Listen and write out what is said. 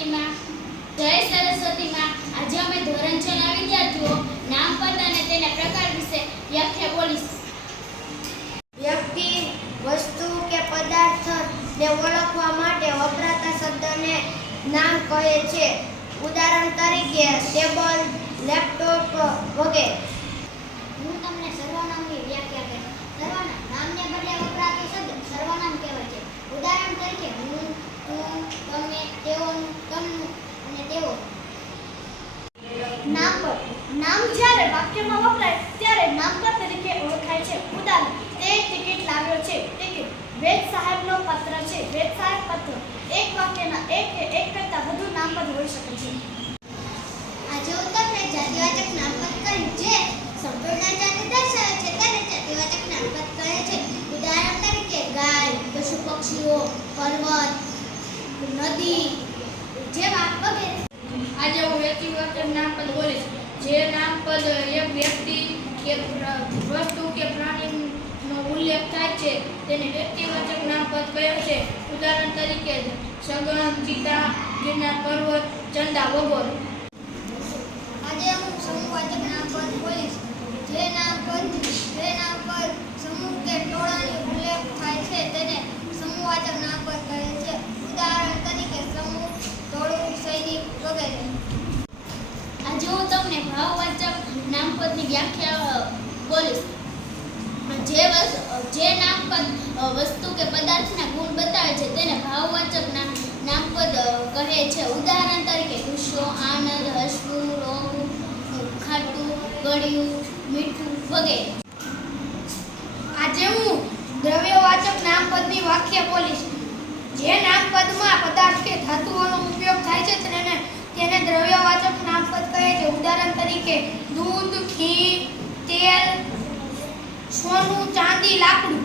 સરસ્વતી માં. જય સરસ્વતી માં. આજે અમે ધોરણ 6 ના વિદ્યાર્થીઓ નામપદ અને તેના પ્રકાર વિશે વ્યાખ્યા બોલીશું. વ્યક્તિ, વસ્તુ કે પદાર્થને ઓળખવા માટે વપરાતા શબ્દને નામ કહે છે. ઉદાહરણ તરીકે ટેબલ, લેપટોપ વગેરે. હું તમને સર્વનામની વ્યાખ્યા કરીશ. સર્વનામ નામને બદલે વપરાતો શબ્દ સર્વનામ કહેવાય છે. ઉદાહરણ તરીકે હું, તું, તમે, તેઓનું, તમનું અને તેઓ. નામપદ નામ જ્યારે વાક્યમાં વપરાય ત્યારે નામપદ તરીકે ઓળખાય છે. ઉદાહરણ તે ટિકિટ લાવ્યો છે. ટિકિટ. વેદ સાહેબનો પત્ર છે. વેદ સાહેબ પત્ર. એક વાક્યના એક કે એક કરતાં વધુ નામપદ હોઈ શકે છે. આજે હું તમને જાતિવાચક નામપદ કહીશ જે સંપૂર્ણ જાતિ દર્શાવે છે તેને જાતિવાચક નામપદ કહે છે. ઉદાહરણ તરીકે ગાય, પશુ પક્ષીઓ, પર્વત, નદી જેવા વગેરે. આજે હું વ્યક્તિવાચક નામપદ બોલીશ. જે નામપદ એક વ્યક્તિ કે વસ્તુ કે પ્રાણીનો ઉલ્લેખ થાય છે તેને વ્યક્તિવાચક નામપદ કહે છે. ઉદાહરણ તરીકે સગન, ચિતા, ગિરનાર પર્વત, ચંદા વગેરે. આજે હું સમૂહવાચક નામપદ બોલીશ. જે નામપદ સમૂહ કે ટોળાનો ઉલ્લેખ થાય છે તેને સમૂહવાચક નામપદ કહે છે. ઉદાહરણ તરીકે સમૂહ, ટોળું, સૈનિક વગેરે. આજે હું તમને ભાવવાચક નામપદની વ્યાખ્યા બોલીશ. જે નામપદ વસ્તુ કે પદાર્થના ગુણ બતાવે છે તેને ભાવવાચક નામપદ કહે છે. ઉદાહરણ તરીકે ગુસ્સો, આનંદ, હસવું, રોવું, ખાટું, ગળ્યું, મીઠું વગેરે. આજે હું દ્રવ્યવાચક નામપદની વ્યાખ્યા બોલીશ. જે નામપદમાં પદાર્થ કે ધાતુઓનો ઉપયોગ થાય છે તેને દ્રવ્યવાચક નામપદ કહે છે. ઉદાહરણ તરીકે દૂધ, ઘી, તેલ, સોનું, ચાંદી, લાકડું.